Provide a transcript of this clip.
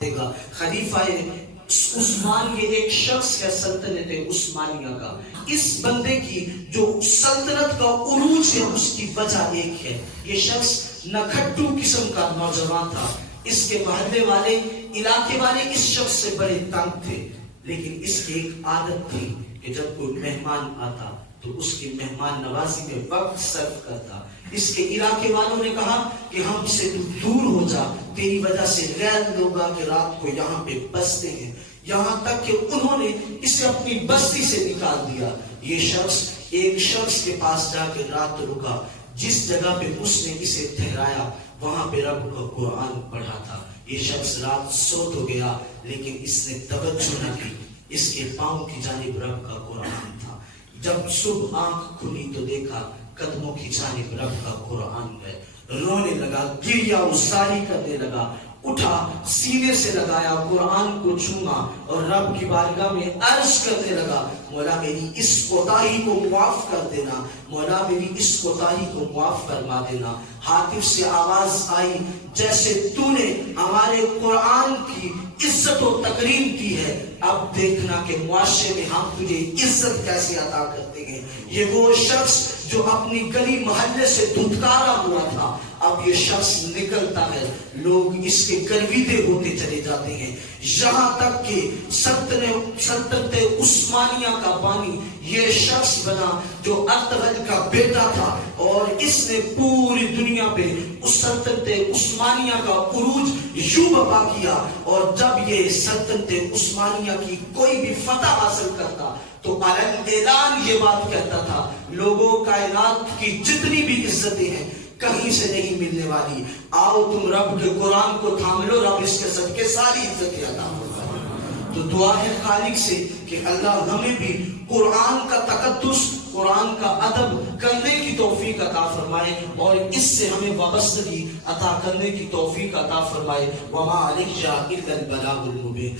گا خلیفہ عثمان، یہ ایک شخص ہے سلطنت عثمانیہ کا. اس بندے کی جو سلطنت کا عروج ہے اس کی وجہ ایک ہے، یہ شخص نکھٹو قسم کا نوجوان تھا. اس کے محلے والے، علاقے والے اس شخص سے بڑے تنگ تھے، لیکن اس کی ایک عادت تھی کہ جب کوئی مہمان آتا تو اس کی مہمان نوازی میں وقت صرف کرتا. اس کے علاقے والوں نے کہا کہ ہم سے تو دور ہو جا، تیری وجہ سے غیر لوگ آ کے رات کو یہاں پہ بستے ہیں. یہاں تک کہ انہوں نے اسے اپنی بستی سے نکال دیا. یہ شخص ایک شخص کے پاس جا کے رات رکا، جس جگہ پہ اس نے اسے ٹھہرایا وہاں پہ رب کا قرآن پڑھا تھا. یہ شخص رات سو تو گیا لیکن اس نے توجہ نہ کی، اس کے پاؤں کی جانب رب کا قرآن تھا. جب صبح آنکھ کھلی تو دیکھا قدموں کی جانب رب کا قرآن ہے. رونے لگا، گریہ ازاری کرنے لگا، اٹھا سینے سے لگایا، قرآن کو چھوما اور رب کی بارگاہ میں عرض کرنے لگا، مولا میری اس کوتاہی کو معاف کر دینا، مولا میری اس کوتاہی کو معاف فرما دینا. ہاتف سے آواز آئی، جیسے تو نے ہمارے قرآن کی عزت و تکریم کی ہے، اب دیکھنا کہ معاشرے میں ہم تجھے عزت کیسے عطا کرتے ہیں. یہ وہ شخص جو اپنی گلی محلے سے دھتکارا ہوا تھا، اب یہ شخص نکلتا ہے، لوگ اس کے گرویدے ہوتے چلے جاتے ہیں، یہاں تک کہ سلطنت عثمانیہ کا بانی یہ شخص بنا جو ارطغرل کا بیٹا تھا، اور اس نے پوری دنیا پہ اس سلطنت عثمانیہ کا عروج یوں برپا کیا. اور جب یہ سلطنت عثمانیہ کی کوئی بھی فتح حاصل کرتا تو اعلان یہ بات کہتا تھا، لوگوں کائنات کی جتنی بھی عزتیں ہیں کہیں سے نہیں ملنے والی، آؤ تم رب کے قرآن کو تھام لو، رب اس کے صدقے ساری عزتیں عطا فرمائے. تو دعا ہے خالق سے کہ اللہ ہمیں بھی قرآن کا تقدس، قرآن کا ادب کرنے کی توفیق عطا فرمائے اور اس سے ہمیں وابستگی عطا کرنے کی توفیق عطا فرمائے. وما علیہ الا البلاغ المبین.